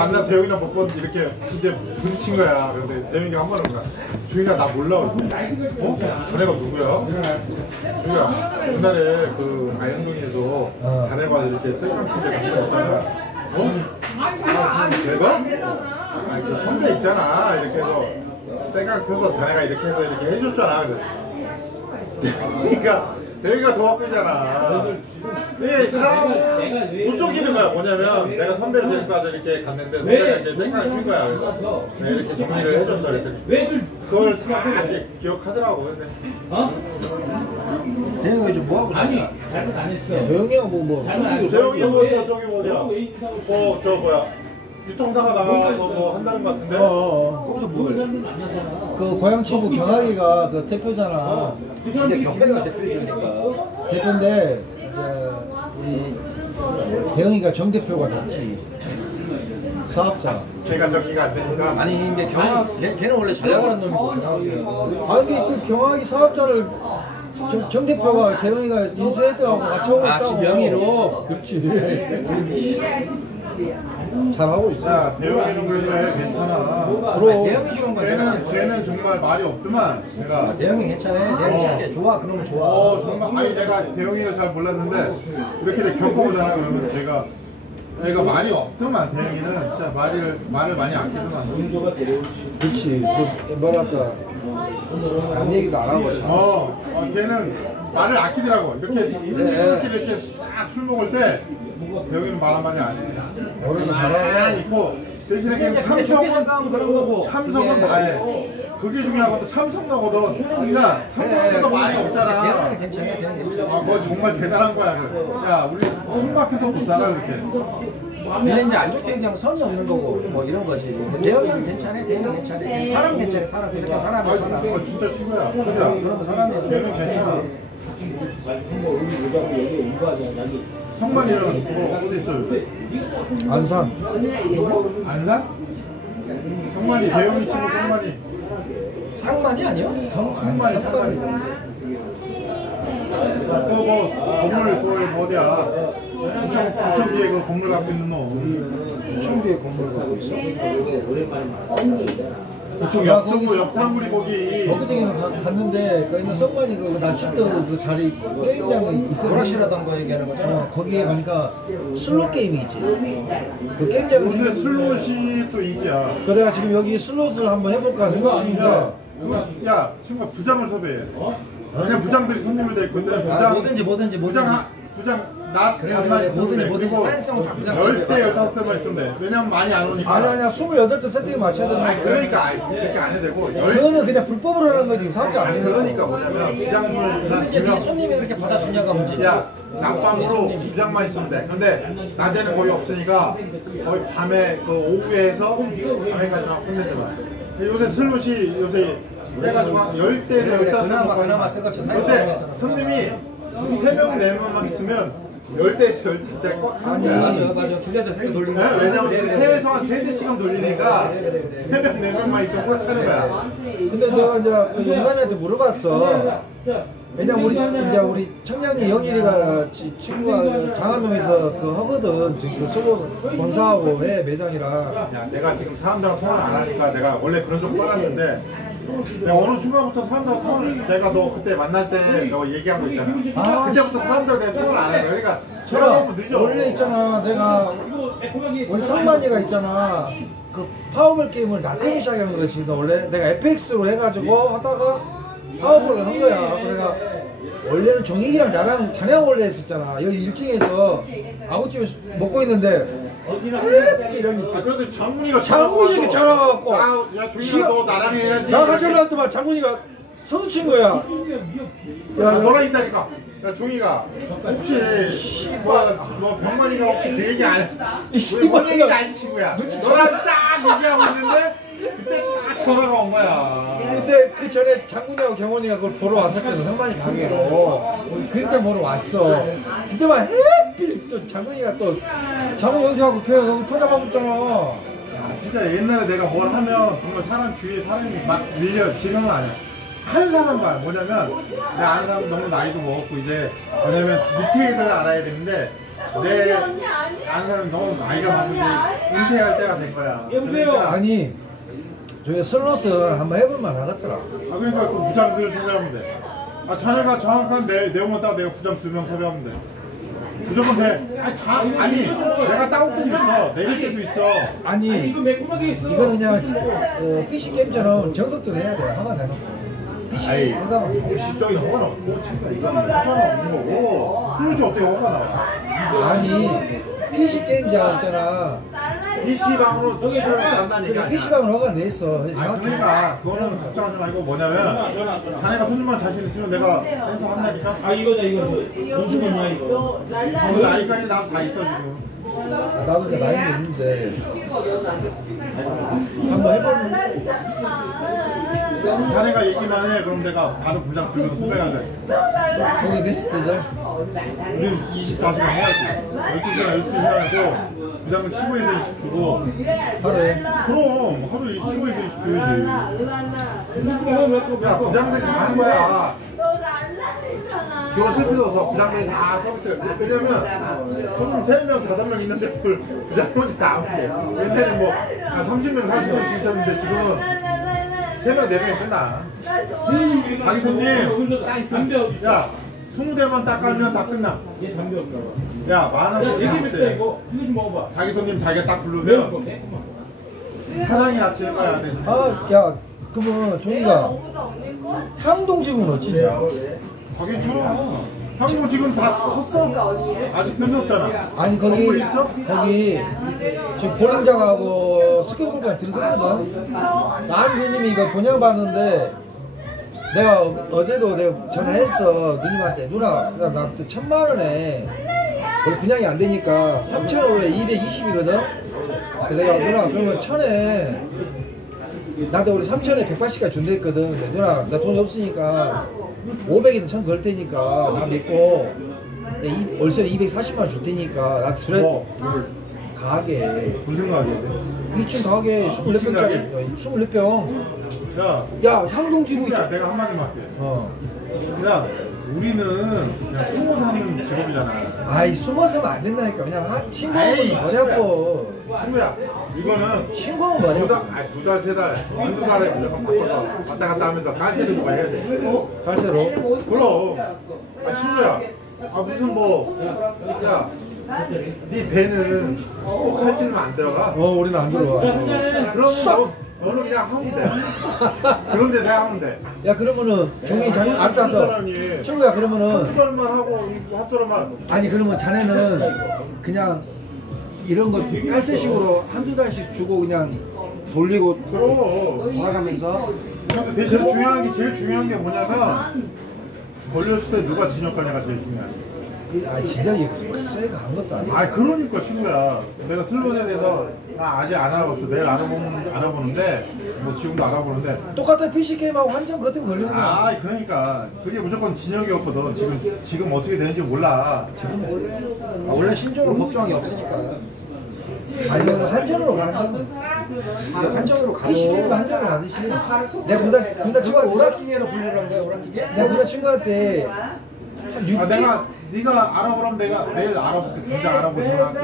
만나 대웅이랑 몇 번 이렇게 이제 부딪힌 거야. 근데 대웅이가 한 번 온 거야. 주인아 나 몰라. 자네가 누구야? 그러니까 옛날에 그 아현동에서 자네가 이렇게 땡깡 퀴즈 같은 거 있잖아. 내가? 아니 그 선배 있잖아. 이렇게 해서 땡깡 펴서 자네가 이렇게 해서 이렇게 해줬잖아. 그러니까 대웅이가 더 바쁘잖아. 네, 사람은 못 속이는 거야. 뭐냐면 내가 선배를 데리고 가서 이렇게 갔는데 선배가 이제 땡깡을 핀 거야. 그래서 이렇게 정리를 해줬어. 그랬더니 그걸 다 이렇게 기억하더라고. 근데 대웅이 좀 뭐하고 아니 잘못 안 했어. 대웅이가 뭐 대웅이 뭐 저기 뭐냐 저 뭐야 유통사가 나가서 뭐 한다는 것 같은데 거기서 뭘 그 고향 친구 경학이가 그 대표잖아. 근데 경학이가 대표니까 대표인데 우리 대웅이가 정 대표가 됐지. 사업자. 걔가 저기가 안 되니까. 아니 근데 경학 걔는 원래 잘 나가는 놈이고 경학이는. 아니 그 경학이 사업자를 정 대표가 대웅이가 인수했다고 같이 하고 있다고. 명의로. 그렇지. 잘하고 있어. 자, 대웅이는 그래도 해 괜찮아. 그럼 걔는 정말 말이 없더만. 내가 대웅이 괜찮아. 대웅이 좋아. 그러면 좋아. 정말 아니 내가 대웅이를 잘 몰랐는데 이렇게 겪어보잖아. 그러면 얘가 말이 없더만. 대웅이는 진짜 말을 많이 아끼더만. 그렇지. 뭐랄까 남 얘기도 안 하고 걔는 말을 아끼더라고. 이렇게 싹 술 먹을 때 대웅이는 말 한마디 안 해. 어른도 잘하고 있고 대신에 걔는 참석은 다 해. 그게 중요하거든. 참석너거든. 그러니까 참석너도 말이 없잖아. 그거 정말 대단한 거야. 야 우리 숨 막혀서 못 살아 그렇게. 근데 이제 안 좋게 얘기하면 선이 없는 거고 뭐 이런 거지. 대형이는 괜찮아. 대형이 괜찮아. 사람 괜찮아. 사람 그래서 사람이 사람. 진짜 친구야. 그러면 사람이 걔는 괜찮아. 성만이는 뭐 어디 있어요? 안산. 안산? 성만이 대형이 친구 성만이. 상만이 아니야? 성만이. 그거 건물 그 어디야? 부천 뒤에 그 건물 갖고 있는 놈. 부천 뒤에 건물 갖고 있어? 부천 옆탕구리 거기. 거기 갔는데 그 있는 성만이 나 찍던 그 자리 게임장에 있어. 오락실하던 거 얘기하는 거잖아. 거기에 가니까 슬롯 게임이 있지. 그 게임장에 요새 슬롯이 또 인기야. 그 내가 지금 여기 슬롯을 한번 해볼까 생각 중인데. 야 친구가 부장을 섭외해. 그냥 부장들이 손님을 대 있고 근데 부장 나 반만 있으면 돼. 그리고 10대 15대만 있으면 돼. 왜냐면 많이 안 오니까. 아니야 28대 세팅을 맞춰야 되는 그러니까 그렇게 안 해도 되고 그거는 그냥 불법으로 하는 거지 사업자 안 되는 그러니까 뭐냐면 부장물이나 이제 손님이 그렇게 받아주냐가 문제지. 야 낮밤으로 부장만 있으면 돼. 근데 낮에는 거의 없으니까 거의 밤에 그 오후에 해서 밤에까지만 끝내더만. 요새 슬롯이 요새 해가지고 한 10대에서 15대 근데 손님이 3명 4명만 있으면 10대에서 15대 꽉 차는 거야. 맞아. 두 개도 세개 돌리는 거야. 왜냐면 최소한 3-4시간 돌리니까 3명 4명만 있으면 꽉 차는 거야. 근데 내가 이제 그 용남이한테 물어봤어. 왜냐면 우리 청량리 영일이가 친구가 장안동에서 그 하거든. 지금 그 수고 본사하고 해 매장이랑. 야, 내가 지금 사람들하고 통화를 안 하니까 내가 원래 그런 적 빨았는데 내가 어느 순간부터 사람들하고 통화를 내가 너 그때 만날 때 너 얘기한 거 있잖아. 그때부터 사람들하고 내가 통화를 안 한 거야. 그러니까 제가 너무 늦어. 원래 있잖아 내가 우리 성만이가 있잖아. 그 파워볼 게임을 낮게 시작한 거지. 원래 내가 FX로 해가지고 하다가 파워볼을 한 거야. 내가 원래는 종익이랑 나랑 자네가 원래 했었잖아. 여기 1층에서 아구찜에서 먹고 있는데 이러니까. 그런데 장군이가 전화가갖고 야 종익아 너 나랑 해야지. 나 같이 올라왔더만 장군이가 서두 친 거야. 야 너랑 있다니까. 야 종이가 혹시 뭐 병만이가 혹시 그 얘기 안 해? 뭔 얘기가 안 친구야. 너랑 딱 얘기하고 있는데 그때 딱 전화가 온 거야. 근데 그 전에 장군이하고 경원이가 그걸 보러 왔었거든. 성만이 가게로. 그러니까 보러 왔어. 그때만 해필 또 장군이가 또 장군 연수하고 걔가 터잡아고 있잖아. 야 진짜 옛날에 내가 뭘 하면 정말 사람 주위에 사람이 막 밀려. 지금은 아니야. 한 사람만 뭐냐면 내가 아는 사람 너무 나이도 먹었고 이제 뭐냐면 밑에 애들 알아야 되는데 내 아는 사람이 너무 나이가 많은지 은퇴할 때가 된 거야. 여보세요? 그러니까, 아니 저희 슬롯을 한번 해볼만 하겠더라. 그러니까 그 부장들을 섭외하면 돼. 자네가 정확한 내용만 따고 내가 부장 2명 섭외하면 돼. 무조건 돼. 아니 내가 따올 때도 있어. 내릴 때도 있어. 아니 이거 매콤하게 있어. 이거는 그냥 PC 게임처럼 정석대로 해야 돼. 화가 내놓고. 아이, 실적인 허가는 없고, 진짜 이거는 허가는 없는 거고, 슬롯이 어떻게 허가 나와? 아니 PC 게임장 있잖아. PC방으로 소개를 한다는 얘기 아니야. PC방으로 허가 냈어. 그러니까 그거는 걱정하지 말고 뭐냐면 자네가 손님만 자신 있으면 내가 해서 한다니까. 이거다 이거. 눈치만 이거. 그 나이까지 나 다 있어 지금. 나도 이제 나이가 있는데 한번 해보면. 자네가 얘기만 해. 그럼 내가 바로 부장 들고 소개해야 돼. 거기 리스트들. 우리 24시간 해야지. 12시간 해도 부장은 15에서 20 주고. 하루에. 그럼 하루 15에서 20 줘야지. 야 부장들이 다 하는 거야. 지원 실패도 없어. 부장들이 다 서비스. 왜냐면 손님 3명, 5명 있는데 그걸 부장 혼자 다 하면 돼. 옛날에 뭐 30명, 40명 있었는데 지금은 3명, 4명이 끝나. 자기 손님 딱 있으면 야 20대만 딱 깔면 다 끝나. 얘 담배 없나 봐. 야 만원 얘기할 때 때 이거 좀 먹어봐. 자기 손님 자기가 딱 부르면 사장이 아침에 가야 돼. 야 그러면 종이가 향동집은 어찌냐? 가긴 쳐. 한국 지금 다 섰어? 아직 들었잖아. 아니 거기 건물 있어? 거기 지금 본인장하고 스킬그룹이랑 들었거든. 나한 누님이 이거 본영 봤는데 내가 어제도 내가 전화했어. 누님한테 누나 나 1,000만 원에 거기 분양이 안 되니까 3,000원 원래 220이거든. 내가 누나 그러면 1,000에 나도 우리 3,000에 180까지 준다 했거든. 근데 누나 나 돈이 없으니까 500이든 1,000 걸 테니까 나 믿고 월세를 240만 원 줄 테니까 나 주래. 가게 무슨 가게? 2층 가게 24평짜리 24평. 야 향동집이 야 내가 한마디만 할게. 야 우리는 그냥 숨어 사는 직업이잖아. 아이 숨어서는 안 된다니까. 그냥 신고하면 에이, 뭐냐고. 친구야 이거는 신고하면 뭐냐고. 두 달, 세 달, 한두 달에 무조건 바꿔서 왔다 갔다 하면서 깔세를 좀 해야 돼. 갈대로. 그럼 친구야 무슨 야 네 배는 칼질면 안 들어가? 우리는 안 들어와. 그러면 너는 그냥 하면 돼. 그런데 내가 하면 돼. 야 그러면은 종이 잘 알았어. 사람이 친구야 그러면은 한두 달만 하고 한두 달만 아니 그러면 자네는 그냥 이런 거 깔쇠식으로 한두 달씩 주고 그냥 돌리고 그럼 돌아가면서. 근데 대신 제일 중요한 게 뭐냐면 걸렸을 때 누가 진역하냐가 제일 중요하지. 진짜 이게 쎄가 한 것도 아니야. 그러니까 친구야. 내가 슬롯에 대해서 아직 안 알아봤어. 내일 알아보는데 뭐 지금도 알아보는데 똑같은 PC 게임하고 한정 그것 때문에 걸리는 거야. 그러니까 그게 무조건 진역이었거든. 지금 어떻게 되는지 몰라. 원래 신종은 법정이 없으니까. 아니 한전으로 가는 거. 한전으로 가고. PC 게임도 한전으로 가듯이. 내가 군대 친구한테 오락기계로 분류한 거야. 오락기계? 내가 군대 친구한테 네가 알아보라면 내가 내일 알아볼게. 당장 알아보지만 할게.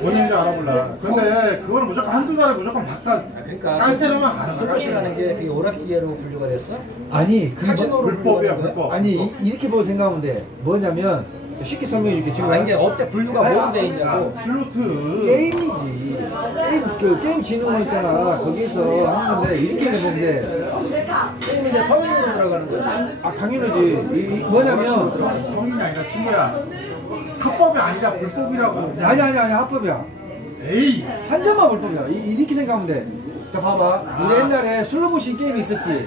뭔지 알아볼라. 근데 그거는 무조건 한두 달에 무조건 바깥. 그러니까 깔세로만 가는 거야. 슬롯이라는 게 그게 오락기계로 분류가 됐어? 아니 카지노로 불법이야 불법. 아니 이렇게 보고 생각하면 돼. 뭐냐면 쉽게 설명해 줄게. 지금 이게 업체 분류가 뭐로 돼 있냐고. 슬로트 게임이지. 게임 진흥원 있잖아. 거기서 한 건데 이렇게 해보면 돼. 게임은 이제 성인으로 들어가는 거지. 당연하지. 뭐냐면 성인이 아니라 친구야. 합법이 아니라 불법이라고. 아니 합법이야. 에이 한 점만 불법이야. 이렇게 생각하면 돼. 자 봐봐. 우리 옛날에 슬로모션 게임이 있었지.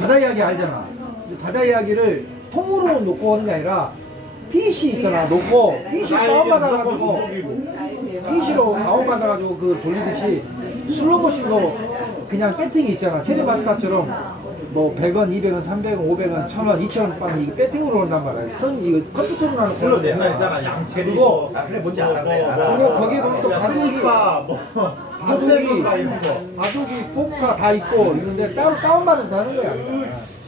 바다 이야기 알잖아. 바다 이야기를 통으로 놓고 하는 게 아니라 PC 있잖아. 놓고 PC 다운받아가지고 PC로 다운받아가지고 그 돌리듯이 슬로모션으로 그냥 배팅이 있잖아. 체리마스터처럼 뭐 100원, 200원, 300원, 500원, 1000원, 2000원 빵이 이거 배팅으로 온단 말이야. 이거 컴퓨터로 하는 슬롯 옛날 있잖아. 양채리. 그리고 그래 뭔지 알아. 그리고 거기 보면 또 바둑이 바둑이 포카 다 있고 있는데 따로 다운받아서 하는 거야.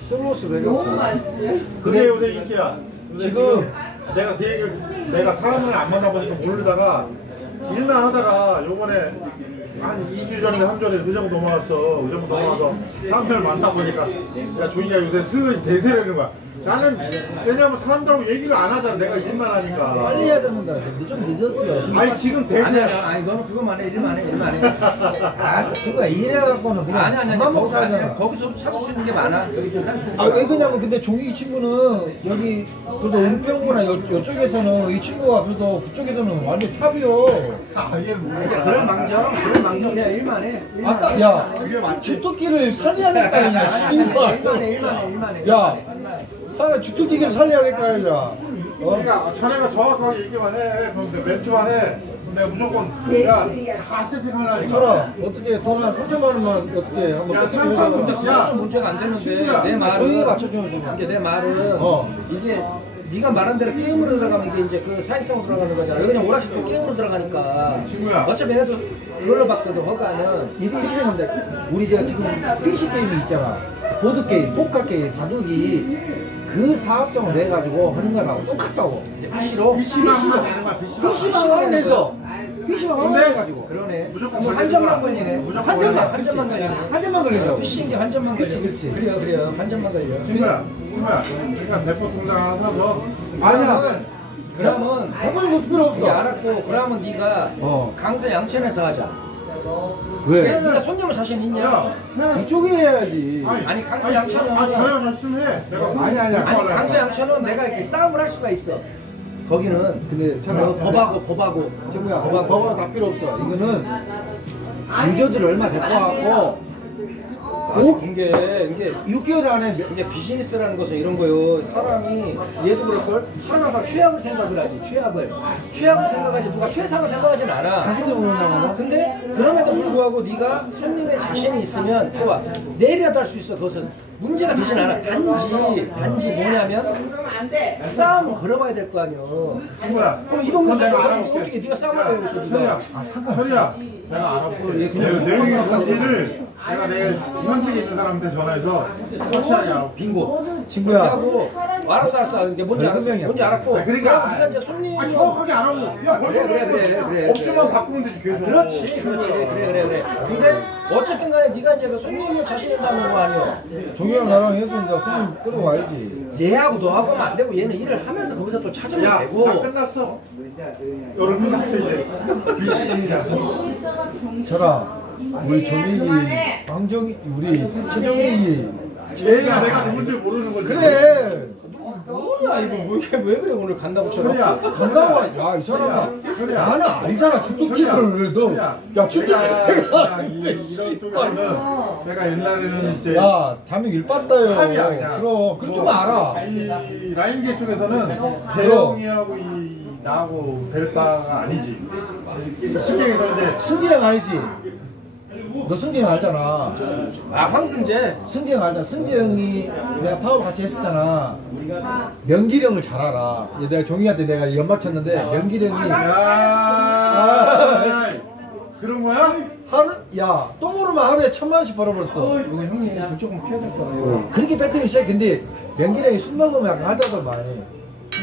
슬롯으로 해갖고. 그게 요새 인기야. 지금 내가 그 얘기를 내가 사람을 안 만나보니까 모르다가 일만 하다가 요번에 한 2주 전인가 3주 전에 의정 넘어갔어. 의정 넘어가서 사람들 만나보니까 야 조이가 요새 슬슬 대세라는 거야. 나는 왜냐면 사람들하고 얘기를 안 하잖아. 내가 일만 하니까. 빨리 해야 됩니다. 좀 늦었어요. 아니 지금 대세. 아니 너는 그거만 해. 일만 해. 일만 해. 아, 친구가 일해갖고는 그냥 아니 밥만 먹고 살잖아. 거기서 찾을 수 있는 게 많아. 여기 좀 할 수 있는 게 아, 왜 많아. 그러냐면 근데 종익이 친구는 여기 그래도 은평구나 이쪽에서는 이 친구가 그래도 그쪽에서는 완전 탑이요. 아예 모르겠다. 그런 망정 그냥 일만 해. 일만 아까 해. 야 그게 맞지. 주특기를 살려야 될 거 아니냐. 씨발. 일만 해. 야, 사람 주특기를 살려야 될 거 아니냐. 그러니까 자네가 정확하게 얘기만 해. 그런데 멘트만 해. 내가 무조건 야다 세팅하려니까. 저라 어떻게 돈 한 3천만 원만 어떻게 한번 야, 세팅을 3천 해봐. 근데 그래서 문제가 안 되는데 친구야. 내 말은 저희 맞춰줘요 좀. 이게 내 말은 어. 이게 네가 말한 대로 게임으로 들어가면 이게 이제 그 사익성으로 들어가는 거잖아. 그냥 오락실도 게임으로 들어가니까. 친구야. 어차피 얘네도 그걸로 받거든 허가는. 이렇게 생각합니다. 우리 저 지금 PC 게임이 있잖아. 보드 게임, 포카 게임, 바둑이 그 사업장을 내 가지고 하는 거라고 똑같다고. PC로 PC방 하면 되는 거야. PC방 하면 돼서 PC방 하면 근데 해가지고 그래. 무조건 뭐 한 걸리는 점만 거야. 걸리네. 무조건 한 걸리는 점만 거야. 한 점만 걸리네. 한 점만 걸린다고. PC인 게 한 점만 걸려. 그치. 그래요. 한 점만 걸려. 친구야. 그러니까 대포 통장 하나 사서 아니야. 그러면 한번 볼 필요 이게 없어. 알았고 그러면 네가 어. 강서 양천에서 하자. 왜? 네가 손님을 자신 있냐? 야, 이쪽에 해야지. 아니, 강서 양천은 자네가 자신 해. 내가 아니야. 아니 강서 양천은 내가 이렇게 싸움을 할 수가 있어. 거기는 근데 참 법하고 친구야, 법하고 다 필요 없어. 이거는 유저들 얼마 데리고 와갖고 이게 6개월 안에 이게 비즈니스라는 것은 이런 거요. 사람이 얘도 그럴걸. 사람은 다 최악을 생각을 하지. 최악을 생각하지. 누가 최상을 생각하진 않아. 가슴에 오르냐고. 근데 그럼에도 불구하고 네가 손님의 자신이 있으면 좋아. 내일이라도 할 수 있어. 그것은 문제가 되진 않아. 단지 뭐냐면 싸움을 걸어봐야 될 거 아니야. 친구야. 그럼 이 동네에서 내가 어떻게 알아볼게. 네가 싸움을 해 여기서 현이야. 네가. 현이야. 내가 알아볼게. 내용이 뭔지를 내가 내일 현직에 있는 사람한테 전화해서 확실하게 알아. 빙고. 친구야. 하고 알았어. 이게 뭔지 알았어. 월급명이야. 뭔지 알았고. 그러니까 네가 이제 손님. 정확하게 알아보고. 야, 그래. 업주만 바꾸면 되지 계속. 그렇지. 그래. 근데 어쨌든 간에 네가 이제 그 손님을 자신 있다는 거 아니야. 종이랑 나랑 해서 이제 손님 끌어와야지. 얘하고 너하고 하면 안 되고 얘는 일을 하면서 거기서 또 찾으면 야, 되고. 나 끝났어. 여름 끝났어 이제. 비시이냐. 저라 우리 정익이 방정이 우리 최정익이 얘가 내가 누군지 모르는 거지. 그래. 뭐야 이거 왜 그래 오늘 간다고 쳐라. 현이야. 반가워. 야이 사람아. 현이야. 나는 알잖아 주특기를 너. 야 주특기가 이런 쪽에서는 내가 옛날에는 이제 야 담임 일 봤다요. 탑이야, 그냥. 그럼 그럴 줄 알아. 이 라인계 쪽에서는 대영이하고 이 나하고 될 바가 아니지. 쉽게 얘기해서 이제 승기형 알지? 너 승기형 알잖아. 아 황승재. 승기형 알잖아. 승기형이 내가 파업 같이 했었잖아. 명기령을 잘 알아. 내가 종이한테 내가 연막쳤는데 명기령이 야 그런 거야? 하루 야 또 모르면 하루에 1,000만 원씩 벌어버렸어. 이거 형님 불 조금 켜야 될 거 같아요. 그렇게 배팅이 시작. 근데 명기령이 술 먹으면 약간 하자더만.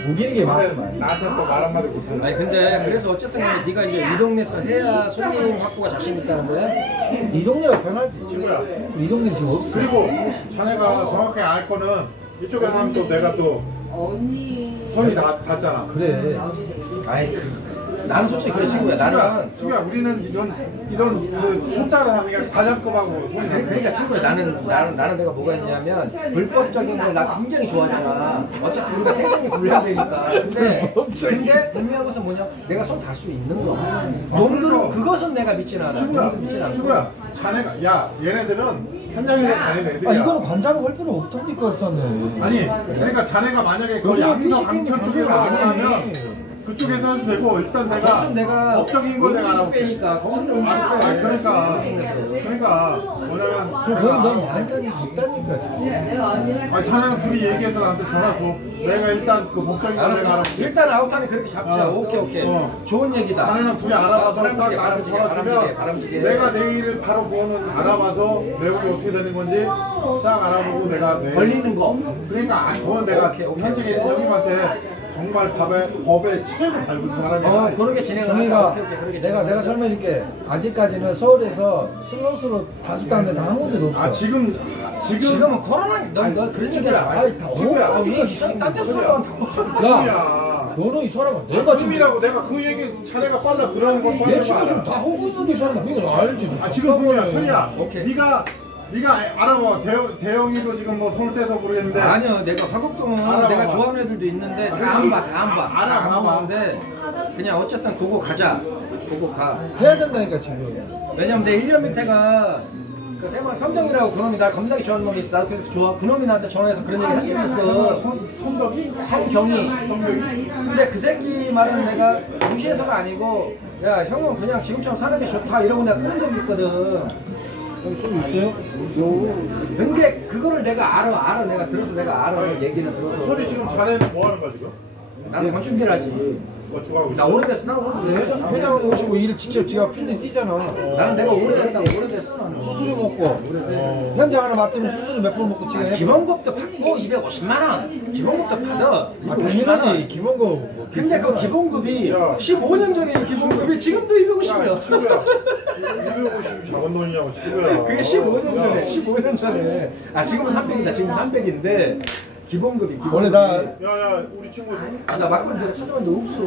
우기는 게 많더만. 나한테 또 말 한마디 못해. 아니 근데 그래서 어쨌든 간에 네가 이제 이 동네에서 해야 손님 확보가 자신 있다는 거야? 이 동네가 편하지. 친구야. 이 동네 지금 없어. 그리고 자네가 정확하게 알 거는 이쪽에서 하면 또 내가 또 손이 닿잖아. 그래. 아이 나는 솔직히 그래 친구야. 나는 친구야 우리는 이런 그 숫자를 하는 게 과장급하고 손이 닿는 그러니까 친구야 나는 내가 뭐가 있냐면 불법적인 걸 나 굉장히 좋아하잖아. 어차피 우리가 태생이 불량되니까. 근데 분명한 것은 뭐냐? 내가 손 닿을 수 있는 거. 놈들은 그것은 내가 믿진 않아. 놈들은 믿진 않아. 친구야 자네가 야 얘네들은 현장에서 다니는 애들이야. 아 이거는 관장을 할 필요 없다니까 썼네. 아니 그러니까 자네가 만약에 그 양서 강천 쪽에서 안 하면 그쪽에서 해도 되고 일단 내가 법적인 걸 내가 알아볼게. 빼니까 거기는 그러니까 뭐냐면 거기 넌 완전히 있다니까 지금. 아니 자네랑 둘이 얘기해서 나한테 전화 줘. 내가 일단 그 법적인 걸 내가 알았어. 알아볼게. 일단 아웃하면 그렇게 잡자. 오케이. 좋은 얘기다. 자네랑 둘이 알아봐서 바람직해, 딱 나한테 바람직해, 전화 주면 바람직해. 내가 내일을 바로 그거는 알아봐서 내용이 어떻게 되는 건지 싹 알아보고 내가 내일 걸리는 거. 그러니까 그거는 내가 오케이. 현직에 있는 형님한테 정말 법에 최고 밟은 사람이야. 그렇게 진행을 정희가 오케이, 그렇게 내가 진행을 설명해줄게. 아직까지는 서울에서 슬롯으로 단축하는 데 한 군데도 없어. 아 지금은 코로나 너 그런 얘기 하지 마. 아니 다 친구야. 이상이 딴 데서 올라온다고. 야, 너는 이 사람아 내가 지금 흠이라고 내가 그 얘기 자네가 빨라 그런 건 내 빨리 친구 지금 다 호구 있는데 이 사람아 그거 알지. 아 지금 보면 천이야. 오케이. 네가 알아봐. 대영이도 지금 뭐 서울 떼서 모르겠는데. 아니요, 내가 화곡동은 알아봐. 내가 좋아하는 애들도 있는데 다 안 봐. 안 보는데 그냥 어쨌든 그거 가자. 그거 가. 해야 된다니까 지금. 왜냐면 내 1년 밑에가 그 세마 성정이라고 그놈이 날 겁나게 좋아하는 놈이 있어. 나도 그래서 좋아. 그놈이 나한테 전화해서 그런 얘기 한 적이 있어. 손덕이? 성경이. 근데 그 새끼 말은 내가 무시해서가 아니고 야 형은 그냥 지금처럼 사는 게 좋다 이러고 내가 끊은 적이 있거든. 좀 있어요? 근데 그거를 내가 알아. 내가 들어서 내가 알아. 얘기는 들어서. 천이 지금 자네는 뭐 하는 거야 지금? 나는 건축일 하지. 뭐 주가고 있어? 나 오래됐어. 나 오래됐어. 회장 오시고 일 직접 지가 필리 뛰잖아. 나는 내가 오래됐어. 나는. 수수료 먹고 현장 하나 맡으면 수수료 몇 번 먹고 지가 해. 기본급도 받고 250만 원. 기본급도 받아. 아 당연하지 기본거. 뭐. 근데 그 기본급이 야. 15년 전에 기본급이 지금도 250이야. 야 친구야 250 작은 돈이냐고 친구야. 그게 15년 전에. 아 지금은 300이다. 지금 300인데 기본급이. 원래 나 야야 우리 친구 나 막걸리 내가 찾아봤는데 없어.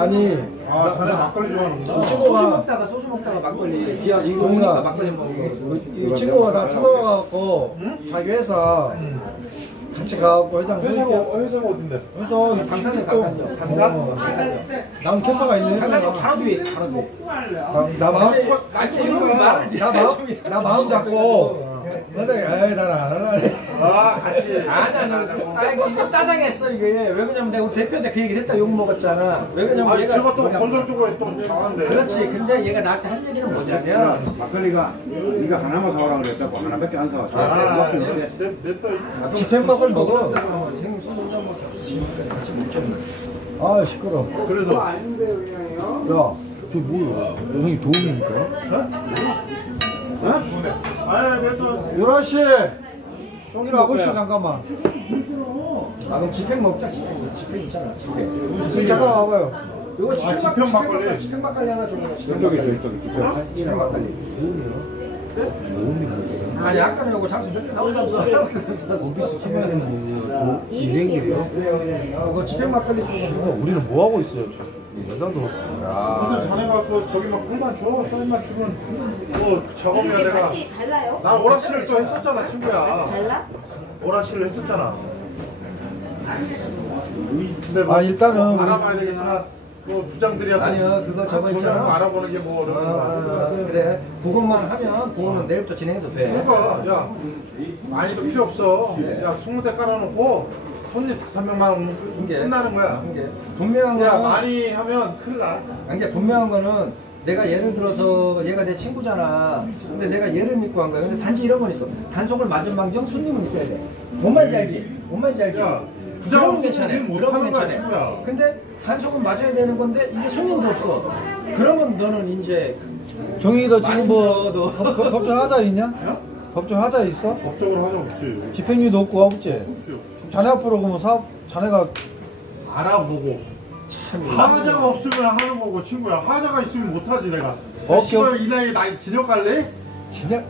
아니 아 자네 막걸리 좋아하는구나. 소주 먹다가 막걸리. 이거 오니까 동희가 막걸리 먹는 이 친구가 나 찾아와갖고 자기 회사 같이 가갖고 회장 회사가 어딘데? 회사 방산이야, 또 방산. 남 캠퍼가 있는 당산이 회사가 바로 뒤에 있어. 바로 뒤에. 나 마음 말을 나 마음 잡고 근데 에이 나는 안 할래. 아 같이. 아니 이거 따당했어 이게. 왜 그러냐면 내가 우리 대표한테 그 얘기를 했다 욕 먹었잖아. 왜 그러냐면 아 얘가 저거 또 뭐냐면 건설주고에 또 잘하는데. 그렇지. 근데 얘가 나한테 한 얘기는 뭐냐면 막걸리가 네가 하나만 사오라고 그랬다고 하나밖에 안 사왔어. 아, 근데 냅둬. 집행박을 먹어. 형님 소주 한잔 먹자. 같이 먹자. 아 시끄러. 그래서 야저 뭐야? 너 형님 도움입니까? 아니 냅둬. 11시 이리 와보시오 잠깐만. 아 그럼 집행 먹자. 집행 있잖아. 집행. 잠깐 와봐요. 이거 집행 막걸리. 집행 막걸리 하나 줘. 이쪽이 집행 막걸리. 아니 아까 이거 잠시 몇개 사오려면서 오비스 팀에는 뭐 일행이래요? 이거 집행 막걸리 좀. 우리는 뭐 하고 있어요? 연장도 그렇고. 근데 자네가 그 저기 막 꿀만 줘. 쌀만 주면 뭐 작업이야 내가. 맛이 달라요? 난 오락실을 또 했었잖아 친구야. 달라? 오락실을 했었잖아. 근데 뭐 아, 일단은 알아봐야 되겠지만 뭐 부장들이야. 아니요 그거 저거 돈 있잖아. 알아보는 게 뭐 어려운 거야. 그래 그것만 하면 그거는 내일부터 진행해도 돼. 그러니까 야 많이도 필요 없어. 야 20대 깔아놓고 손님 5명만 이게 끝나는 거야. 이게 분명한 야 거는 많이 하면 큰일 나. 이게 분명한 거는 내가 예를 들어서 얘가 내 친구잖아. 근데 내가 얘를 믿고 한 거야. 근데 단지 이런 건 있어. 단속을 맞은 방정 손님은 있어야 돼. 뭔 말인지 알지? 뭔 말인지 알지? 야, 그러면 괜찮아. 부장은 못 그러면 하는 거야, 괜찮아. 친구야. 근데 단속은 맞아야 되는 건데 이게 손님도 없어. 그러면 너는 이제 경희 너 지금 뭐 많이 법정 하자 있냐? 야? 법정 하자 있어? 법적으로 하자 없지. 집행유예도 없고 없지? 자네 앞으로 그러면 사업 자네가 알아보고 하자가 없으면 하는 거고 친구야. 하자가 있으면 못하지 내가. 오케이. 이 나이에 나이 지적갈래? 진짜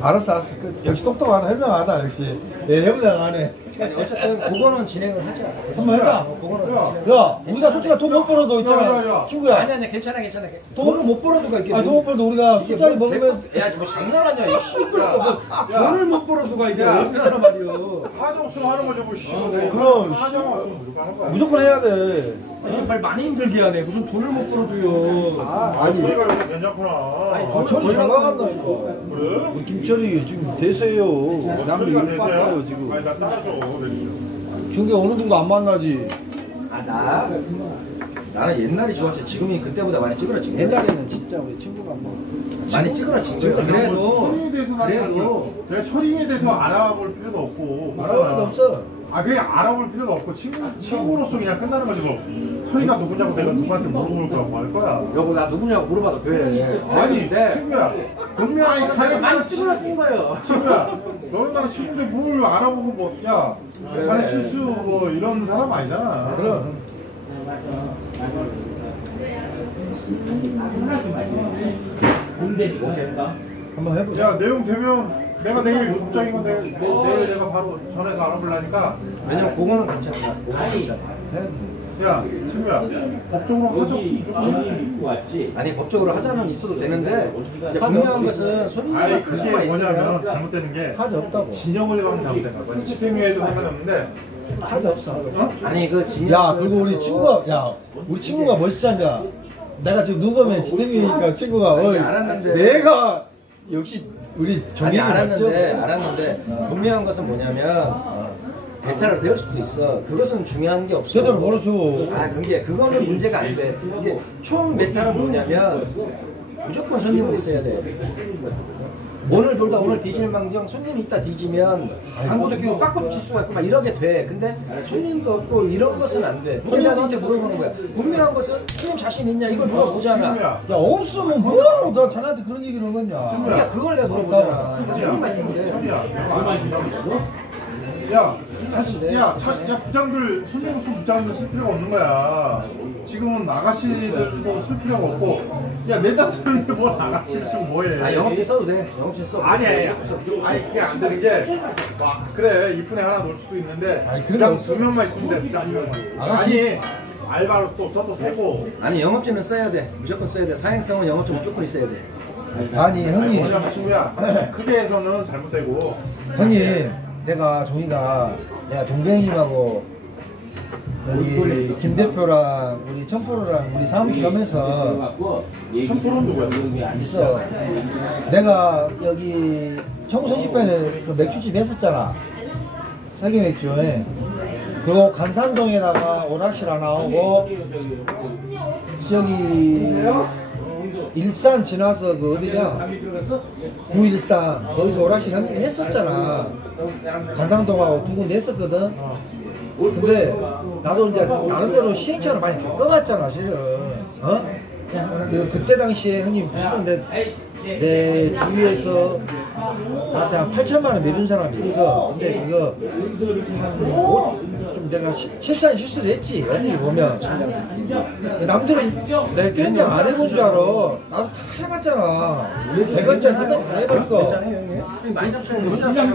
알았어 역시 똑똑하다 현명하다 역시 내 현명하네. 아니, 어쨌든 그거는 진행을 하자. 한번 하자. 그거는 야. 진행을 야 우리가 솔직히 돈 못 벌어도 있잖아. 야. 친구야. 아니 괜찮아. 돈을 못 벌어도가 있겠지. 돈 못 벌어도 우리가 술자리 먹으면 야뭐 장난하냐 이 시끄럽고 야. 돈을 못 벌어도가 이게 야. 어떻게 말이오. 하자 없으면 하는 거지 뭐 씨. 그럼. 하자가 없으면 무조건 하는 거야. 무조건 해야 돼. 말 많이 힘들게 하네. 무슨 돈을 못 벌어도요. 아니 우리가 여기 괜찮구나. 아, 철이 잘 나간다니까. 그래? 우리 김철이 지금 대세요. 남들 소리가 일 빠져요 지금. 아니 나 따라줘. 중계 어느 정도 안 만나지. 나는 옛날이 좋았지. 지금이 그때보다 많이 찌그러지. 옛날에는 진짜 우리 친구가 뭐 많이 찌그러지. 그래도 철이에 대해서 그래도 내가 철이에 대해서 알아볼 필요도 없고. 말할 것도 없어. 아 그냥 알아볼 필요도 없고 친구로서 그냥 끝나는 거지 뭐. 선이가 누구냐고 내가 누구한테 물어볼 거야 뭐 할 거야. 여보 나 누구냐고 물어봐도 돼. 아니 친구야. 분명히 자기 많이 친구야. 찐 거예요. 친구야. 너 얼마나 친구인데 뭘 알아보고 뭐 야 자네 실수 뭐 이런 사람 아니잖아. 그럼. 한번 해보자. 야 내용 되면 내가 내일 법적인 건 내일 내가 바로 전해서 알아보려니까. 왜냐면 그거는 괜찮아. 그거는 괜찮아. 야 친구야 법적으로 하자. 아니 법적으로 하자는 있어도 되는데 이제 분명한 것은 손님과 아니 그게 그게 뭐냐면 있으면 잘못되는 게 하지 없다고. 진영을 가면 잘못된 거야. 집행유예도 상관없는데. 하지 없어. 어? 아니 그 진영 야, 그리고 우리 친구가, 야, 우리 친구가 멋있잖냐. 내가 지금 누구면 집행유예니까 친구가, 어이, 알았는데. 내가 역시 우리 아니 정인이 맞죠? 알았는데 분명한 것은 뭐냐면 대타를 세울 수도 있어. 그것은 중요한 게 없어. 제대로 모르죠. 아 근데 그거는 문제가 안 돼. 이게 총 메타는 뭐냐면 무조건 손님은 있어야 돼. 오늘 돌다 오늘 뒤질망정 손님이 있다 뒤지면 당구도 끼고 빠꾸도 칠 수가 있고 막 이러게 돼. 근데 손님도 없고 이런 것은 안 돼. 내가 너한테 물어보는 거야. 분명한 것은 손님 자신 있냐 이걸 물어보잖아. 친구야. 야, 없으면 뭐하러 나 자네한테 그런 얘기를 하겠냐. 그러니까 그걸 내가 물어보잖아. 손님만 있으면 돼. 야, 부장들, 손님으로서 부장들 쓸 필요가 없는 거야. 지금은 아가씨들도 쓸 필요가 없고, 야, 내다 쓰는데 뭘 아가씨를 쓰면 뭐해. 아 영업진 써도 돼. 영업진 써. 아니, 그게 안 되는 게, 그래, 이쁜애 하나 놓을 수도 있는데, 아니, 그런 게 부장 없어. 2명만 있으면 돼, 부장님. 아가씨. 아니, 알바로 또 써도 되고. 아니 영업진은 써야 돼. 무조건 써야 돼. 사행성은 영업진 무조건 있어야 돼. 아니, 형님. 뭐냐면 친구야, 크게 해서는 잘못되고. 형님, 내가 종이가 내가 동생님하고 여기 김 대표랑 우리 청포로랑 우리 사무실 가면서 청포로는 누구야? 있어. 내가 여기 청소집회는 그 맥주집 했었잖아. 사기 맥주에. 그리고 간산동에다가 오락실 하나 오고 저기 일산 지나서 그 어디냐 913 거기서 오락실 했었잖아. 간상동하고 두 군데 했었거든. 근데 나도 이제 나름대로 시행착오를 많이 겪어봤잖아 실은. 어? 그때 당시에 형님 실은 내 주위에서 나한테 한 8천만 원 밀은 사람이 있어. 근데 그거 좀 내가 실수한 실수를 했지 어떻게 보면. 남들은 내가 그냥 안 해본 줄 알아. 나도 다 해봤잖아. 100원짜리 300원짜리 다 해봤어. 많이 잡수는데 혼자 사는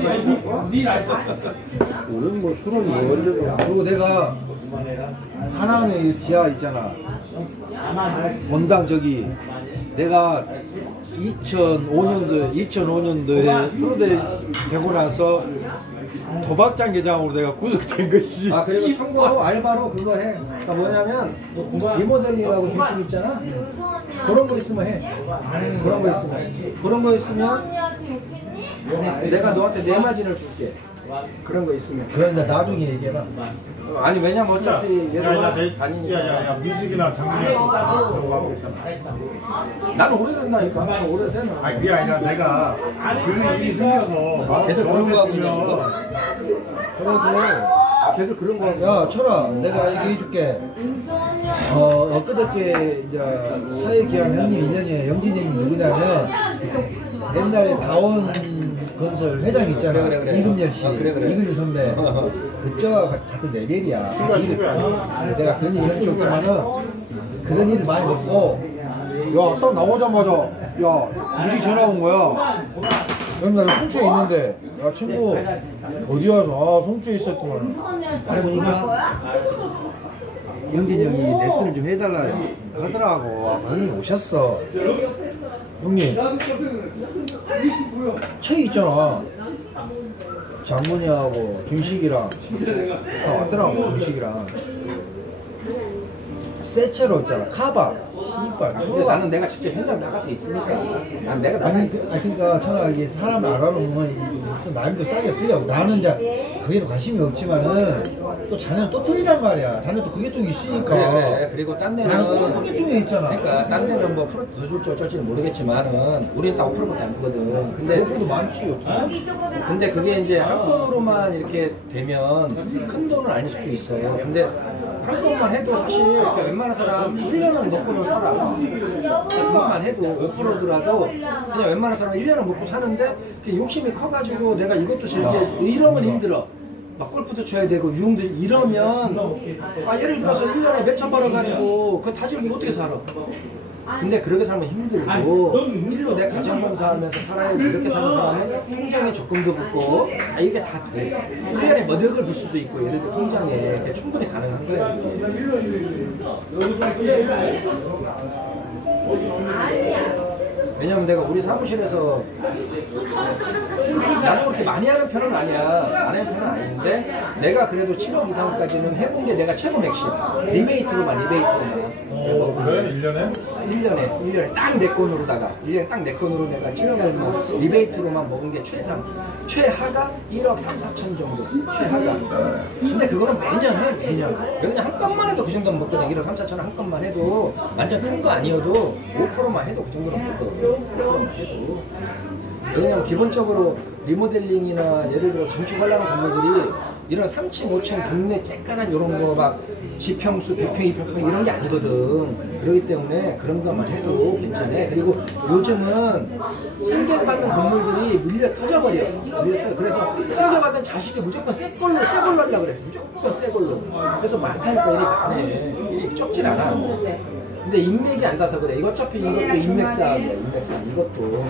오늘 뭐 술은 뭐 언제도. 그리고 내가 하나은행 지하 있잖아. 원당 저기 내가 2005년도에 프로대 되고 나서 도박장 계장으로 내가 구속된 것이. 아 그리고 참고로 알바로 그거 해. 그러니까 뭐냐면 리모델링이라고 중증 있잖아. 그런 거 있으면 해. 그런 거 있으면 내가 너한테 내 마진을 줄게. 그런 거 있으면. 그러니까 나중에 얘기해봐. 아니 왜냐면 어차피 얘가 아니니까. 야, 민식이나 장민이하고 그런 거 하고 있잖아. 나는 오래됐나니까. 나는 오래됐나. 아니 그게 아니라 내가 그런 일이 생겨서 걔들 그런 거 하고 보면 걔들 그런 거 하고. 야 철아, 내가 얘기해줄게. 엊그저께 이제 사회기한 형님 인연이에 영진이 형님 누구냐면 옛날에 다원 건설 회장 있잖아. 그래. 이금열 씨, 그래. 이금열 선배. 그쪽하고 같은 레벨이야. 내가 그런 얘기 할수 없지만은 그런 일을 많이 먹고, 야, 딱 나오자마자, 야, 무시 전화 온 거야. 그럼 나 송주에 있는데, 야, 친구, 어디 와서? 아, 송주에 있었구만. 알아보니까, 영진이 형이 넥슨을 좀 해달라 하더라고. 형님 오셨어. 형님, 채 있잖아. 장문이하고 준식이랑 다 왔더라고. 준식이랑 세체로 있잖아. 카바. 씨발. 근데 나는 내가 직접 현장 나가서 있으니까 난 내가 나가 아니, 있어. 그러니까 천하 이게 사람 알아놓으면 또 나름대로 싸게 풀려. 나는 이제 그게는 관심이 없지만은 또 자네는 또 틀리단 말이야. 자네도 그게 좀 있으니까. 그래. 그리고 딴 데는 나는 꼭 그게 좀 있잖아. 그러니까 딴 데는 뭐 프로 더 줄지 어쩔지는 모르겠지만은 우리는 딱 5%밖에 안 주거든. 근데 그것도 많지. 근데 그게 이제 한 건으로만 이렇게 되면 큰 돈은 아닐 수도 있어요. 근데 한 건만 해도 사실 이렇게 웬만한 사람 1년은 먹고는 살아. 그것만 해도 5%더라도 그냥 웬만한 사람 1년은 먹고 사는데 그 욕심이 커가지고 내가 이것도 즐겨 이러면 힘들어. 막 골프도 쳐야 되고 유흥도 이러면 예를 들어서 1년에 몇천 벌어가지고 그거 다 즐기고 어떻게 살아? 근데 그렇게 살면 힘들고 일로 내 가정봉사 하면서 살아야지 이렇게 사는 사람은 통장에 적금도 붙고 이게 다 돼. 1년에 몇 억을 불 수도 있고 예를 들어 통장에 충분히 가능한 거야. 왜냐면 내가 우리 사무실에서 나는 그렇게 많이 하는 편은 아니야. 안 하는 편은 아닌데 내가 그래도 7억 이상까지는 해본 게 내가 최고 맥시야. 리베이트로만. 그래? 1년에? 1년에 딱 내 건으로다가 1년에 딱 내 건으로 내가 7억을 리베이트로만 먹은 게 최하가 1억 3, 4천 정도 최하가. 근데 그거는 매년 해 매년. 그냥 한 건만 해도 그 정도는 먹거든. 1억 3, 4천 한 건만 해도 완전 큰 거 아니어도 5%만 해도 그 정도는 먹거든. 5%만 해도. 왜냐면 기본적으로 리모델링이나 예를 들어 건축하려는 건물들이 이런 3층, 5층 동네 쬐깐한 이런 거 막 지평수, 100평, 200평 이런 게 아니거든. 그렇기 때문에 그런 것만 해도 괜찮아. 그리고 요즘은 승계받는 건물들이 밀려 터져버려. 그래서 승계받은 자식이 무조건 새 걸로 하려고 그랬어. 무조건 새 걸로. 그래서 많다니까 일이 많네. 일이 적질 않아. 근데 인맥이 안 가서 그래. 이거 어차피 이것도 인맥 싸움이야. 이것도.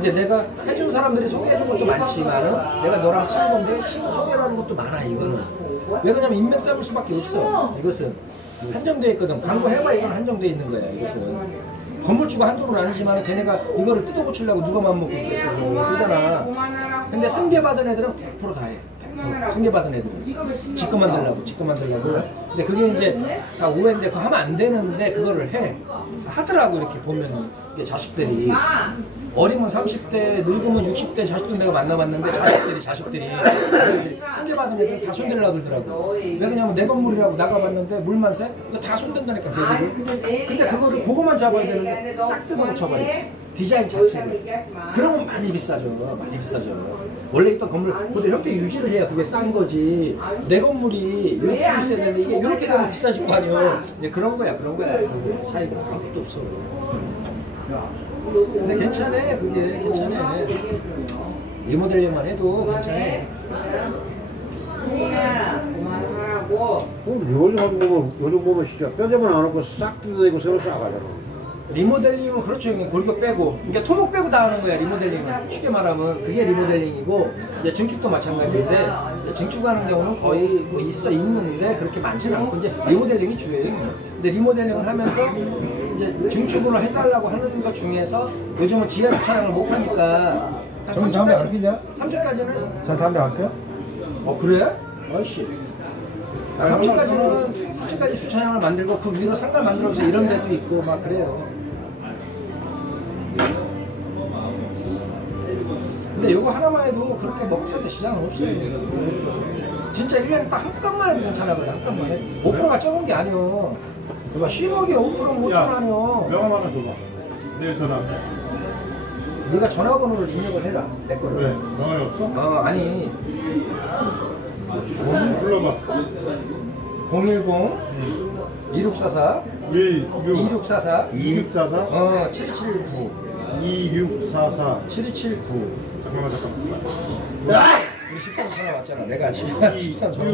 이제 내가 해준 사람들이 소개해준 것도 많지만은 내가 너랑 친구인데 친구 소개하는 것도 많아 이거는. 왜 그러냐면 인맥 쌓을 수밖에 없어. 이것은 한정되어 있거든. 광고 해봐 이건 한정되어 있는 거야. 이것은 건물주가 한도는 아니지만 쟤네가 이거를 뜯어 고치려고 누가 맘먹고 있겠어. 그러잖아. 근데 승계받은 애들은 100% 다 해. 승계받은 애들은 직권 만들려고. 근데 그게 이제 다 오해인데 그거 하면 안 되는데 그거를 해. 하더라고. 이렇게 보면 자식들이 어리면 30대, 늙으면 60대 자식들 내가 만나봤는데 자식들이 승계받은 애들 다 손대려고 그러더라고. 왜 그러냐면 내 건물이라고 나가봤는데 물만 새? 이거 다 손댄다니까 걔들이. 근데 그거를 그거만 잡아야 되는데 싹 뜯어 고쳐버려. 디자인 자체를. 그러면 많이 비싸죠. 원래 있던 건물 그대로 형태 유지를 해야 그게 싼 거지. 내 건물이 이렇게 있어야 되는데 이게 이렇게 되면 비싸질 거 아니야. 그런 거야. 차이가 아무것도 없어. 근데 괜찮아. 그게 괜찮아. 리모델링만 해도 괜찮아. 요즘 보면 진짜 뼈대만 안 놓고 싹 뜯어내고 새로 싹하잖아. 리모델링은 그렇죠 형님. 골격 빼고 그러니까 토목 빼고 다 하는 거야. 리모델링은 쉽게 말하면 그게 리모델링이고 이제 증축도 마찬가지인데 증축하는 경우는 거의 뭐 있는데 그렇게 많지는 않고 이제 리모델링이 주예요. 근데 리모델링을 하면서 이제 증축으로 해달라고 하는 것 중에서 요즘은 지하 주차장을 못 하니까 형 담배 안 피냐? 3층까지는 자 담배 안 펴? 그래? 아이씨 3층까지 주차장을 만들고 그 위로 상가를 만들어서 이런 데도 있고 막 그래요. 근데 요거 하나만 해도 그렇게 먹튀는 시장은 없어요. 진짜 1년에 딱 한 건만 해도 괜찮아. 한 건만 해. 5%가 적은 게 아니오. 그봐 10억에 5%는 5천 아니오. 명함 하나 줘봐. 내일 전화할게. 네가 전화번호를 입력을 해라. 내 거를. 그래. 명함이 없어? 아니. 불러봐. 010 2644 2644 2644 7279 2644 7279 잠깐만. 우리 13 전화 왔잖아. 내가 13 전화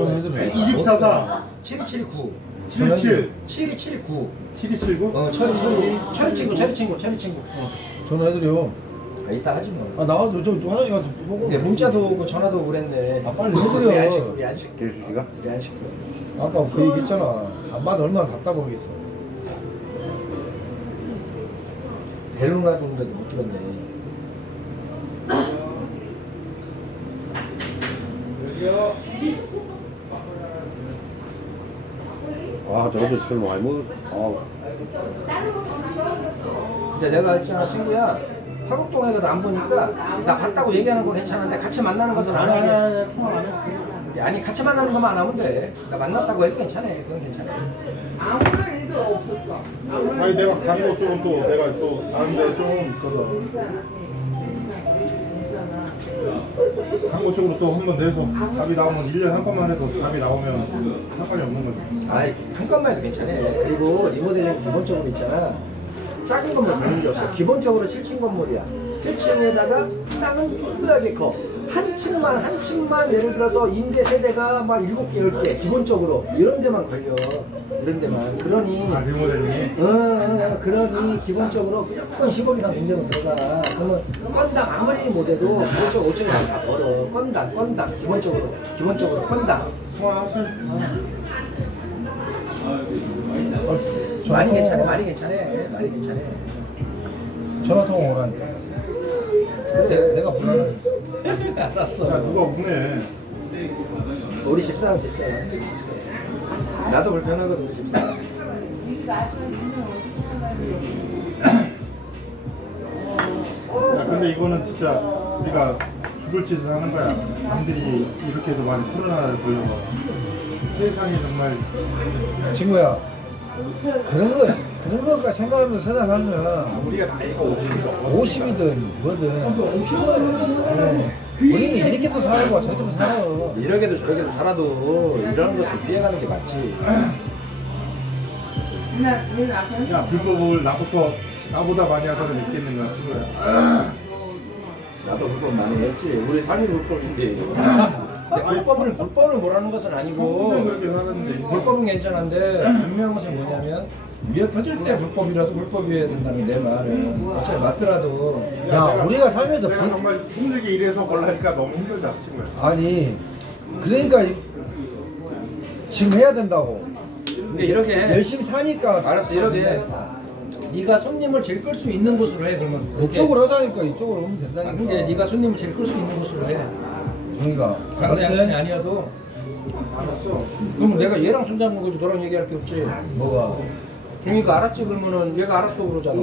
2644 7279 77 7279 7279 철이 친구 전화해드려. 이따 하지 뭐. 나가서 저 화장실 가서 보고. 네, 문자도 오고 전화도 오고 그랬네. 빨리 해드려. 우리 안 시켜. 길수씨가? 우리 안 시켜. 아까 그 얘기 했잖아. 안 받아 얼마나 답답하겠어. 데려놔 줬는데도 못 들었네. 와, 저도 술 많이 먹어. 근데 내가 있잖아 친구야 화곡동 애들 안 보니까 나 봤다고 얘기하는 거 괜찮은데 같이 만나는 것은 안 하게. 통화 안 해. 아니 같이 만나는 것만 안 하면 돼. 나 만났다고 해도 괜찮아. 그건 괜찮아. 아무런 일도 없었어. 아니 내가 광고 쪽은 또 내가 또 다른데 좀 그래서 광고 쪽으로 또 한 번 내서 답이 나오면 1년에 한 번만 해도 답이 나오면 상관이 없는 거지. 아이 한 건만 해도 괜찮아. 그리고 리모델링 기본적으로 있잖아. 작은 건물 그런 게 없어. 기본적으로 7층 건물이야. 7층에다가 땅은 뚜렷하게 커. 한 층만 예를 들어서 임대 세대가 막 7개, 10개 기본적으로 이런 데만 걸려. 이런 데만. 그러니 리모델링이? 그러니 기본적으로 무조건 10억 이상 공정은 들어가. 그러면 건당 아무리 못해도 기본적으로 5층 다 벌어. 건당 기본적으로 건당. 통화하세요. 많이 괜찮아. 전화 통화 오라니까. 내가 불러는. 알았어. 야 누가 우네. 우리 집사람. 나도 불편하거든 우리 집사람. 야 근데 이거는 진짜 우리가 죽을 짓을 하는 거야. 남들이 이렇게 해서 많이 코로나를 걸려서 세상이 정말. 친구야, 그런 거가 생각하면서 세상 살면 우리가 나이가 50이다. 50이든 뭐든 우리는 이렇게도 살고 저렇게도 살아. 이러게도 저러게도 살아도 이런 것을 피해가는 게 맞지. 야 불법을 나보다 많이 한 사람이 있겠는가 친구야. 나도 불법 많이 했지. 우리 삶이 불법인데. 불법을 뭐라는 것은 평생 아니고 그렇게 사는데 불법은 괜찮은데 분명한 것은 뭐냐면 미어 터질 때 불법이라도 불법이어야 된다는 내 말은 어차피 맞더라도. 야, 우리가 살면서 내가 정말 힘들게 일해서 벌라니까 너무 힘들다 친구야. 아니 그러니까 지금 해야 된다고. 근데 이렇게 해. 열심히 사니까. 알았어 이렇게 네가 손님을 제일 끌 수 있는 곳으로 해. 그러면 이쪽으로 하자니까 이쪽으로 오면 아, 된다니까. 근데 네가 손님을 제일 끌 수 있는 곳으로 해. 정이가 강사 양반이 아니어도. 알았어. 그럼 내가 얘랑 손잡는 거지 너랑 얘기할 게 없지. 뭐가? 종이가 알았지 그러면은 얘가 알았어 그러잖아.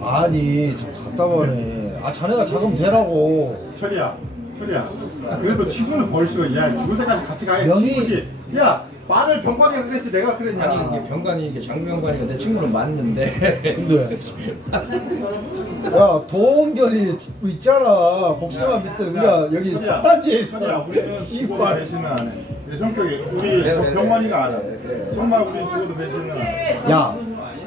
아니 참 답답하네. 아 자네가 작으면 되라고. 철이야. 그래도 친구는 벌 수가. 야 죽을 때까지 같이 가야 명의- 친구지. 야 말을 병관이가 그랬지 내가 그랬냐. 아니 이게 병관이 이게 장병관이가 내 친구는 맞는데. 근데 야 도원결이 있잖아. 복숭아 밑에 우리가 여기 첫 단지에 있어. 철이야 우리는 죽어도 씨발. 배신은 안 해. 내 성격이 우리 그래, 저 그래. 병관이가 알아. 그래. 정말 우리 죽어도 배신은 안 해. 야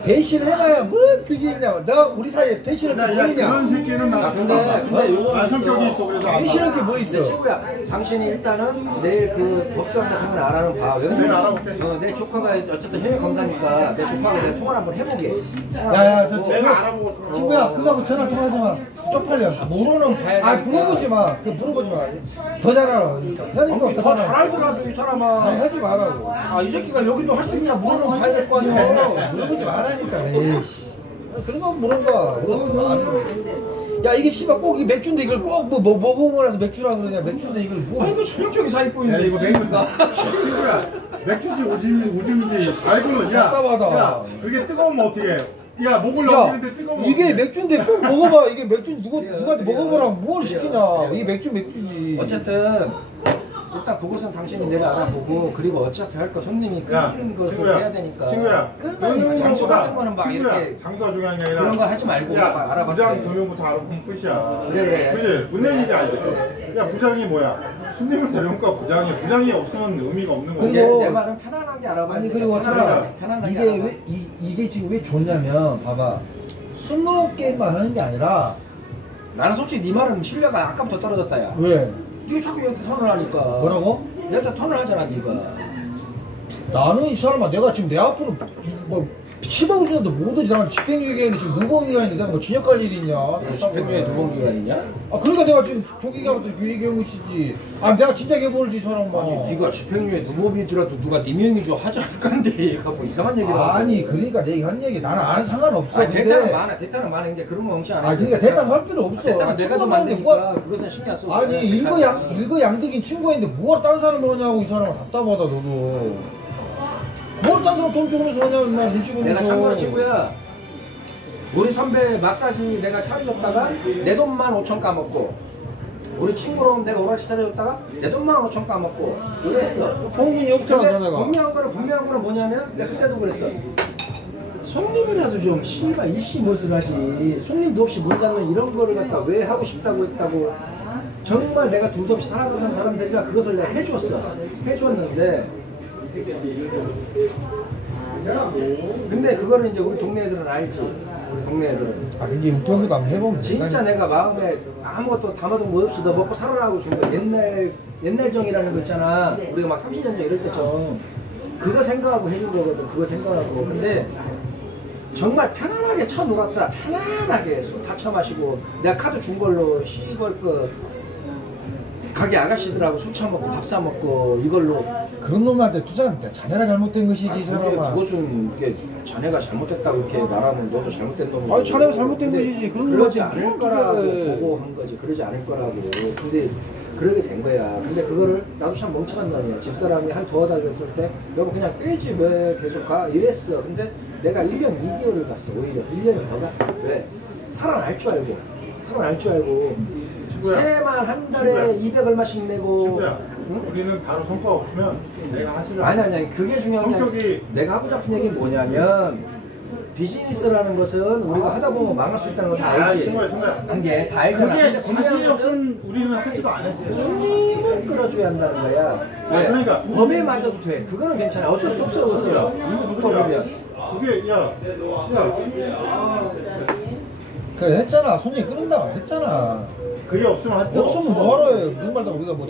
배신해봐야 뭐 득이 있냐. 너 우리 사이에 배신할 게 뭐 야, 그런 있냐. 새끼는 나 근데 요거는 난 성격이 있어. 또 그래서 안 배신할 봐. 게 뭐 내 있어. 친구야, 당신이 일단은 내일 그 법조항 같은 건 알아는 봐. 왜냐면 내가 알아볼게. 내 조카가 어쨌든 해외 검사니까 내 조카가 내가 통화를 한번 해보게. 야야 저 내가 알아보고 친구야 그거하고 전화 통화하지 마. 쪽팔려. 물어는 봐야 아 되니까. 물어보지 마. 그 물어보지 마. 더 잘 알아. 그러니까. 현이가 더 더 잘 잘 알아. 알더라도 이 사람아. 아니 하지 말라고. 아, 이 새끼가 여기도 할 수 있냐 물어는 봐야 될 거 아니야. 물어보지 말라니까. 에이씨. 그런 거 물어봐. 야 이게 씨발 꼭 이 맥주인데 이걸 꼭 뭐 먹어보고 나서 맥주라 그러냐. 맥주인데 이걸 뭐. 아니, 이거 전형적인 야 사기꾼인데, 이거 친구가. 친구야 맥주지 오줌이지 알고는 야 답답하다. 그게 뜨거우면 어떻게 해? 야 목을 야 넘기는데 뜨거우면 이게 어떡해? 맥주인데 꼭 먹어봐. 이게 맥주 누구한테 먹어보라고 뭘 시키냐. 이게 맥주지. 어쨌든 일단 그것은 당신이 내가 알아보고 그리고 어차피 할 거 손님이 야 끄는 것을 친구야 해야 되니까 친구야 끝나니까 장소 같은 거는 막 친구야, 이렇게 장소가 중요한 게 아니라 그런 거 하지 말고 막 야 알아봐. 부장 2명부터 알아보면 끝이야. 그래. 그지? 문내는 일이 아니지. 야 부장이 뭐야? 손님을 데려온 거 부장이 없으면 의미가 없는 거야. 그리고- 내 말은 편안하게 알아봐. 아니 그리고 편안하게 이게 알아봐. 이게 지금 왜 좋냐면 봐봐. 스노우 게임만 하는 게 아니라 나는 솔직히 네 말은 신뢰가 아까부터 떨어졌다 야. 왜? 네가 자꾸 얘한테 턴을 하니까. 뭐라고? 얘한테 턴을 하잖아 네가. 나는 이 사람아 내가 지금 내 앞으로 뭐 10억을 주는데 못 오지. 나는 집행유예기간이 지금 누범기간인데 내가 뭐 징역 갈 일이 있냐. 집행유예 누번 기간이냐? 아 그러니까 내가 지금 조기가부터 유예기한 것이지. 아 내가 진짜 개벌지 이 사람아. 아니 네가 집행유예 누범이더라도 누가 네 명이 줘 하자 할 건데 얘가 뭐 이상한 얘기를 하고. 아니 그러니까 내가 한 얘기 나는 안 상관없어. 아니, 대타는 근데- 많아. 대타는 많은데 그런 거 엉치 안 해. 아 그러니까 대답 할 필요 없어. 대타는 아, 내가 더 친구가 만드니까 뭐- 그것은 신경 안 써. 아니 일거양득인 친구인데 뭐가 다른 사람 뭐냐고 이 사람아. 답답하다 너도. 뭘 딴 사람 돈 주고 그래서 그냥 나 눈치 보면서. 내가 참고로 친구야. 우리 선배 마사지 내가 차려줬다가 내 돈만 5천 까먹고 우리 친구로 내가 오락실 차려줬다가 내 돈만 5천 까먹고 그랬어. 공분이 없잖아, 내가. 분명한 거는 뭐냐면 내가 그때도 그랬어. 손님이라도 좀 씨발 일시 못을 하지. 손님도 없이 문 닫는 이런 거를 갖다 왜 하고 싶다고 했다고. 정말 내가 둘도 없이 살아가는 사람들이라 그것을 내가 해주었는데 근데 그거를 이제 우리 동네 애들은 알지. 우리 동네 애들은. 아, 이게 육동도 한번 해보면 진짜 내가 마음에 아무것도 담아둔 거 없이 너 먹고 살아라고 준 거. 옛날 정이라는 거 있잖아. 우리가 막 30년 전 이럴 때 정. 그거 생각하고 해준 거거든. 그거 생각하고. 근데 정말 편안하게 쳐놀았더라. 편안하게 술 다 쳐마시고 내가 카드 준 걸로 시벌 그 가게 아가씨들하고 술 처먹고 밥 사 먹고 이걸로. 그런 놈한테 투자한테 자네가 잘못된 것이지, 이 사람아. 그것은 이게 자네가 잘못했다고 이렇게 말하면 너도 잘못된 놈이고. 아니, 자네가 잘못된 것이지. 그런 그러지 놈한테 않을 누가 거라고 그래. 보고 한 거지. 그러지 않을 거라고. 근데 그러게 된 거야. 근데 그거를 나도 참 멍청한 놈이야. 집사람이 한 두어 달 됐을 때 여보 그냥 빼지 왜 계속 가? 이랬어. 근데 내가 1년 2개월을 갔어. 오히려 1년을 더 갔어. 왜? 살아날 줄 알고. 새만 한 달에 200 얼마씩 내고. 친구야, 응? 우리는 바로 성과가 없으면 내가 하시려고. 아니 그게 중요한 게 성격이- 내가 하고 싶은 얘기는 뭐냐면 비즈니스라는 것은 우리가 하다 보면 망할 수 있다는 거 다 알지. 친구야. 한게 다 알잖아. 그게 근데 중요한 자신이 것은 없으면 우리는 하지도 않아. 손님을 끌어줘야 한다는 거야. 왜? 그러니까. 범에 맞아도 돼. 그거는 괜찮아. 어쩔 수 없어. 그것은. 이거 붙어 보면. 그게 야, 그래, 했잖아. 손님 끊는다고 했잖아. 그게 없으면 할 필요 없으면 없어. 뭐하러 해. 누구 말다가 우리가 뭐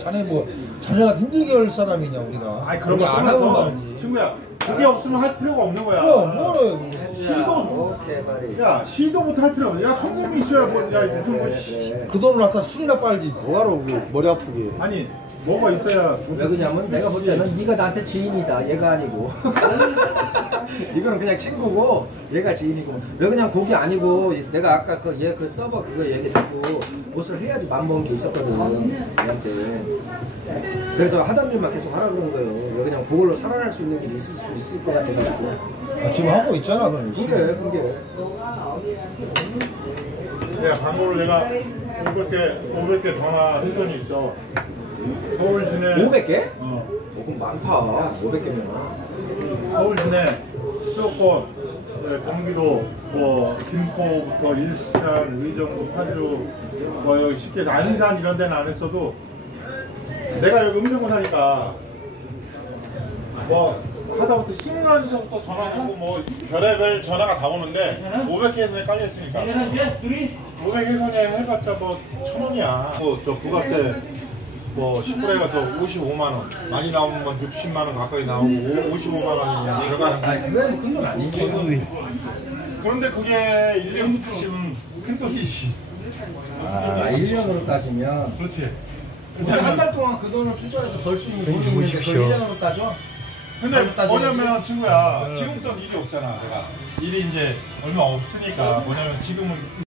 자네가 힘들게 할 사람이냐, 우리가. 아니 그런 거 안 하고 떠나서 말지. 친구야, 그게 없으면 할 필요가 없는 거야. 그럼, 뭐하러 해. 오케이 말이. 야, 시도부터 할 필요 없어. 야, 손님이 있어야 뭐, 야, 무슨 뭐, 씨. 그래. 그 돈을 갖다 술이나 빨지. 뭐하러 그 머리 아프게. 아니, 뭐가 있어야. 왜 그러냐면 내가 볼 때는 네가 나한테 지인이다. 얘가 아니고. 이거는 그냥 친구고 얘가 지인이고. 왜 그냥 곡이 아니고 내가 아까 그 서버 그거 얘기 듣고 옷을 해야지 맘먹은 게 있었거든. 얘한테. 그래서 하던 일만 계속 하라 그런 거예요. 왜 그냥 그걸로 살아날 수 있는 길이 있을 수 있을 것 같아가지고. 아, 지금 하고 있잖아, 그럼. 그게. 야, 광고를 내가 500개 전화 회선이 있어. 서울 시내. 500개? 어. 그럼 많다. 500개면. 서울 시내 수도권, 경기도, 뭐 김포부터 일산, 의정부, 파주, 뭐 여기 쉽게 안산 이런 데는 안 했어도 내가 여기 음성고 사니까 뭐 하다부터 신간에서부터 전화하고 뭐 별의별 전화가 다 오는데 500회 회선에 깔려 있으니까 500 회선에 해봤자 뭐 1,000원이야. 저 부가세 뭐 10분에 가서 55만 원, 많이 나오면 60만 원 가까이 나오고 55만 원이면 들어가는 거야. 그게 뭐 큰 돈 아니지. 그런데 그게 1년부터 따지면 큰 돈이지. 1년으로 따지면. 그렇지. 근데 한 달 동안 그 돈을 투자해서 벌 수 있는 돈이 있는데 그걸 1년으로 따져? 근데 따지면 뭐냐면 친구야, 지금부터 일이 없잖아. 내가 일이 이제 얼마 없으니까 뭐냐면 지금은